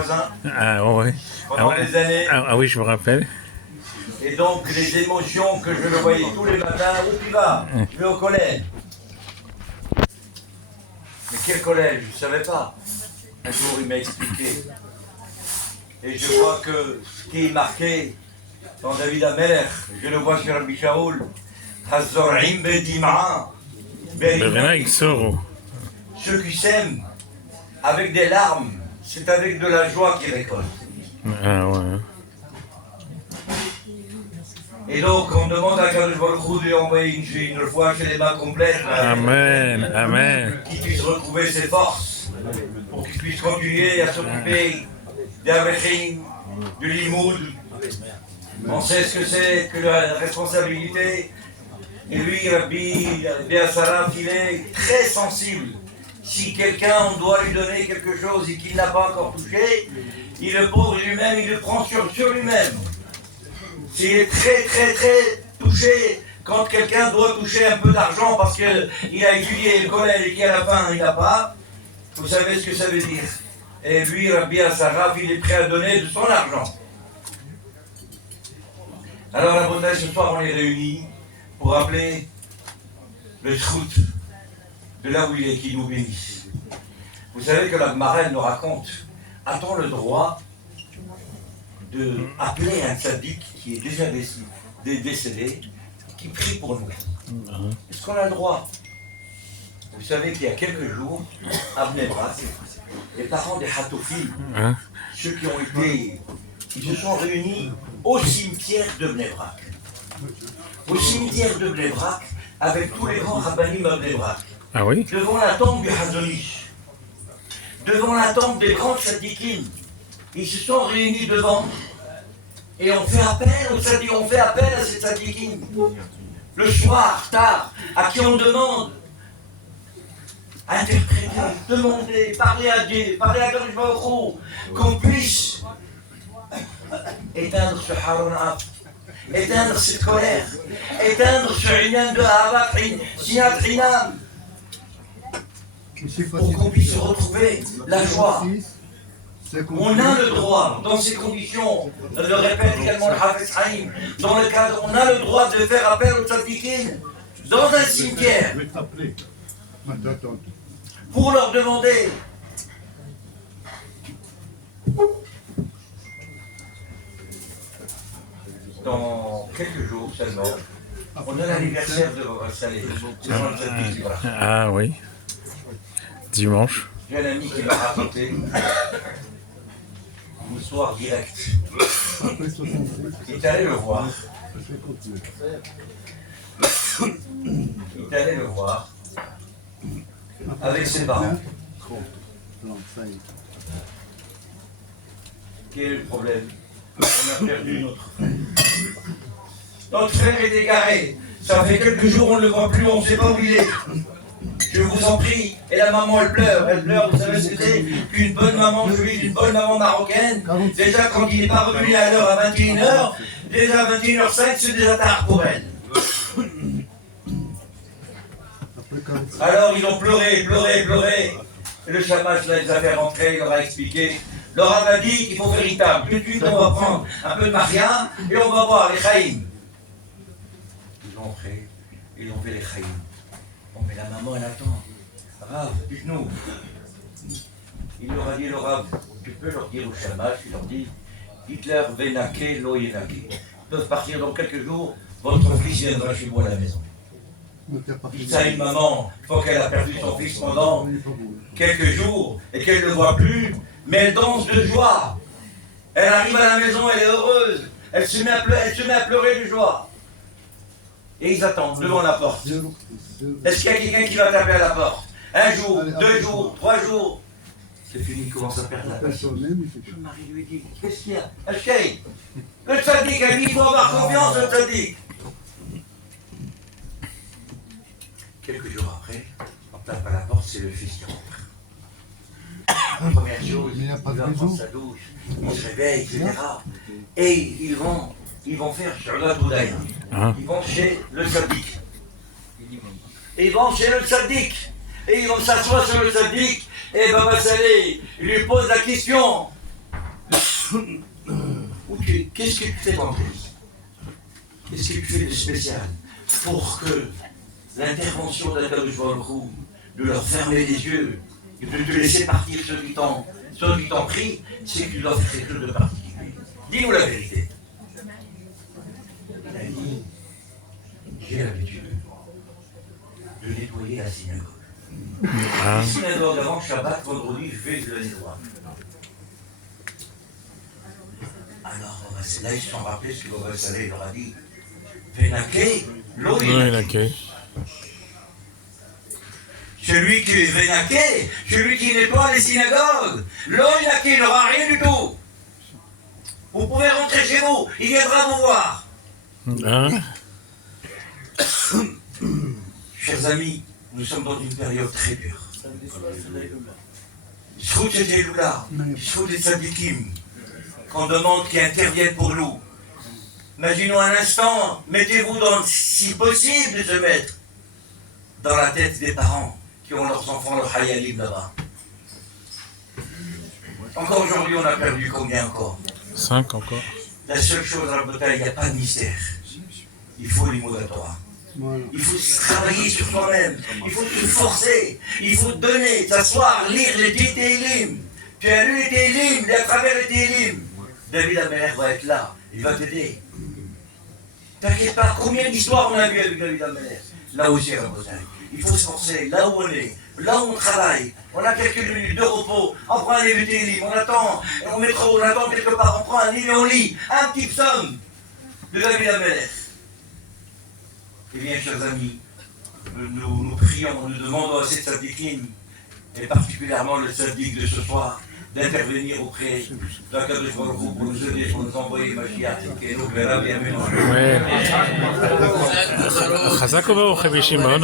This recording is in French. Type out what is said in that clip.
voisin Ah ouais. pendant des années. Ah oui, je me rappelle. Et donc, les émotions que je le voyais tous les matins, où tu vas? Je vais au collège. Mais quel collège? Je ne savais pas. Un jour, il m'a expliqué. Et je vois que ce qui est marqué dans David Amer, je le vois sur Rabbi Shaoul, Hazor'im bedim'a, ceux qui s'aiment avec des larmes, c'est avec de la joie qu'ils récoltent. Ah ouais. Et donc, on demande à Kadosh Baruch Hu de lui envoyer une foi chez les mains complètes. Amen, amen. Qu'il puisse retrouver ses forces, pour qu'il puisse continuer à s'occuper d'Avechim, du Limoud. On sait ce que c'est que la responsabilité. Et lui, Rabbi Béassaraf, il est très sensible. Si quelqu'un, on doit lui donner quelque chose et qu'il n'a pas encore touché, il le pauvre lui-même, il le prend sur lui-même. S'il est très très très touché quand quelqu'un doit toucher un peu d'argent parce qu'il a étudié le collège et qu'à la fin il n'a pas, vous savez ce que ça veut dire. Et lui, Rabbi Asaraf, il est prêt à donner de son argent. Alors la bonne ce soir on est réunis pour rappeler le shrout de là où il est, qui nous bénisse. Vous savez que la Gemara nous raconte, a-t-on le droit de appeler un tzaddik qui est déjà décédé, qui prie pour nous? Est-ce qu'on a le droit? Vous savez qu'il y a quelques jours, à Bnei Brak, les parents des Hatoufim, ceux qui ont été, ils se sont réunis au cimetière de Bnei Brak. Au cimetière de Bnei Brak, avec tous les grands rabbanim à Bnei Brak. Ah oui? Devant la tombe du Hazonish, devant la tombe des grands tzaddikim. Ils se sont réunis devant et on fait appel aux tzaddikim, on fait appel à ces tzaddikim. Le soir, tard, à qui on demande interpréter, demander, parler à Dieu, parler à Kadosh Baruch Hu, qu'on puisse éteindre ce harona, éteindre cette colère, éteindre ce inyan de Ahavat, Sinat Hinam, pour qu'on puisse retrouver la joie. On a le droit, dans ces conditions, le répète également le Hafez Haïm, dans le cadre, on a le droit de faire appel aux tzaddikim dans un cimetière pour leur demander. Dans quelques jours seulement, on a l'anniversaire de Baba Saleh. Ah oui. Dimanche. J'ai un ami qui m'a raconté une histoire directe. Il est allé le voir. Il est allé le voir avec ses parents. Quel est le problème? On a perdu notre frère. Notre frère est égaré. Ça fait quelques jours, on ne le voit plus, on ne sait pas où il est. Je vous en prie. Et la maman, elle pleure, vous savez ce que c'est qu'une bonne maman juive, une bonne maman marocaine. Déjà, quand il n'est pas revenu à l'heure à 21h, déjà à 21h05, c'est déjà tard pour elle. Alors, ils ont pleuré. Et le chamash, là, les a fait rentrer, il leur a expliqué. Leur a dit qu'il faut véritable. Tout de suite, on va prendre un peu de Maria et on va voir les Chaïm. Ils ont entré, ils ont fait les Chaïm. Oh, mais la maman, elle attend. Rav, dites-nous. Il leur a dit, le Rav, tu peux leur dire au chamash, il leur dit, Hitler, Venake, lo Yenake. Ils peuvent partir dans quelques jours, votre fils viendra chez vous à la maison. Dites ça à une maman, il faut qu'elle a perdu son fils pendant quelques jours et qu'elle ne le voit plus, mais elle danse de joie. Elle arrive à la maison, elle est heureuse. Elle se met à pleurer de joie. Et ils attendent devant la porte. Est-ce qu'il y a quelqu'un qui va taper à la porte? Un jour, 2 jours, 3 jours. C'est fini, il commence à perdre la patience. Le mari lui dit, qu'est-ce qu'il y a? Ashkei, le tzaddik, il faut avoir confiance au tzaddik. Quelques jours après, on tape à la porte, c'est le fils qui rentre. Première chose, il va prendre sa douche, il se réveille, etc. Et ils vont faire Shu'lat Hudaya. Ils vont chez le tzaddik. Et ils vont chez le tzaddik. Et ils vont s'asseoir sur le tzaddik. Et Baba Saleh, il lui pose la question. Qu'est-ce que tu fais dans ta vie? Qu'est-ce que tu fais de spécial pour que l'intervention d'Akadosh Baruch Hu, de leur fermer les yeux, et de te laisser partir ceux qui t'ont pris, c'est que tu dois faire quelque chose de particulier. Dis-nous la vérité. Il a dit, j'ai l'habitude de nettoyer la synagogue. La synagogue, avant Shabbat, vendredi, je fais de la nettoie. Alors, là, ils se sont rappelés ce que Baba Saleh leur a dit. Vénaké, l'eau Oui, l'accueil. Celui qui est vénaké, celui qui nettoie les synagogues, l'eau il n'aura rien du tout. Vous pouvez rentrer chez vous, il viendra vous voir. Hein? Chers amis, nous sommes dans une période très dure. Zchut et Eloula, Zchut et Tzadikim, qu'on demande qu'ils interviennent pour nous. Imaginons un instant, mettez-vous dans, si possible, de se mettre dans la tête des parents qui ont leurs enfants, le Hayalim là-bas. Encore aujourd'hui, on a perdu combien encore? 5 encore. La seule chose, Rabotai, il n'y a pas de mystère. Il faut l'immodatoire. Il faut travailler sur soi-même. Il faut se forcer. Il faut donner, s'asseoir, lire les Télim. Tu as lu les Télim, à travers les Télim. David Ameler va être là. Il va t'aider. T'inquiète pas, combien d'histoires on a vu avec David Ameler? Là aussi, Rabotai. Il faut se forcer, là où on est, là où on travaille. On a quelques minutes de repos, on prend un livre de Télim, on attend quelque part, on prend un livre et on lit un petit psaume de David Ameler. Eh bien, chers amis, nous prions, nous demandons à ces tzadikim, et particulièrement le tzadik de ce soir, d'intervenir auprès d'Akadosh Baruch Hu pour nous aider, pour nous envoyer Mashiach, et nous verra bien maintenant. Ouais. חזק וברוך, רבי שמעון.